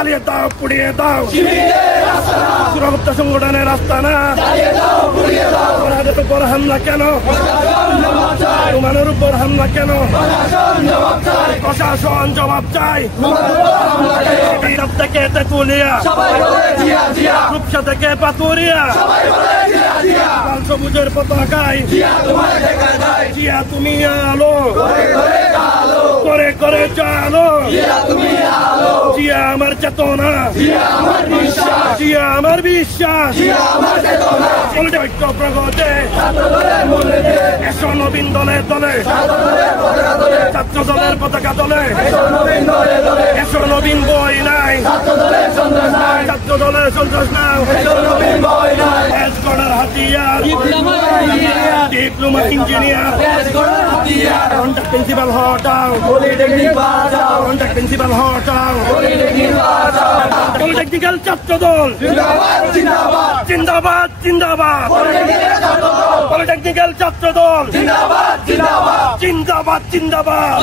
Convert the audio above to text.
চালিয়ে দাও, পুড়িয়ে দাও, সুরক্ষা সংগঠনের আস্তানা, তোমাদের উপর হামলা কেন? তোমাদের উপর হামলা কেন? প্রশাসন জবাব চাই। থেকে তেতুলিয়া, রূপসা থেকে পাতুরিয়া, লাল সবুজের পতাকায় জিয়া তুমি আলো, করে করে চালো, জিয়া আমার চেতনা, জিয়া আমার বিশ্বাস, ঐক্য প্রগতে এসো নবীন দলে দলে, ছাত্র দলের পতাকা দলে এসো নবীন বই নাই, ছাত্র দলের সন্ত্রাস নাও, গড়ার হাতিয়ার, ডিপ্লোমা ইঞ্জিনিয়ার, কন্ট্যাক্ট প্রিন্সিপাল হটাও, কন্ট্যাক্ট প্রিন্সিপাল হটাও, পলিটেকনিক্যাল ছাত্র দল জিন্দাবাদ জিন্দাবাদ, পলিটেকনিক্যাল ছাত্র দল জিন্দাবাদ জিন্দাবাদ।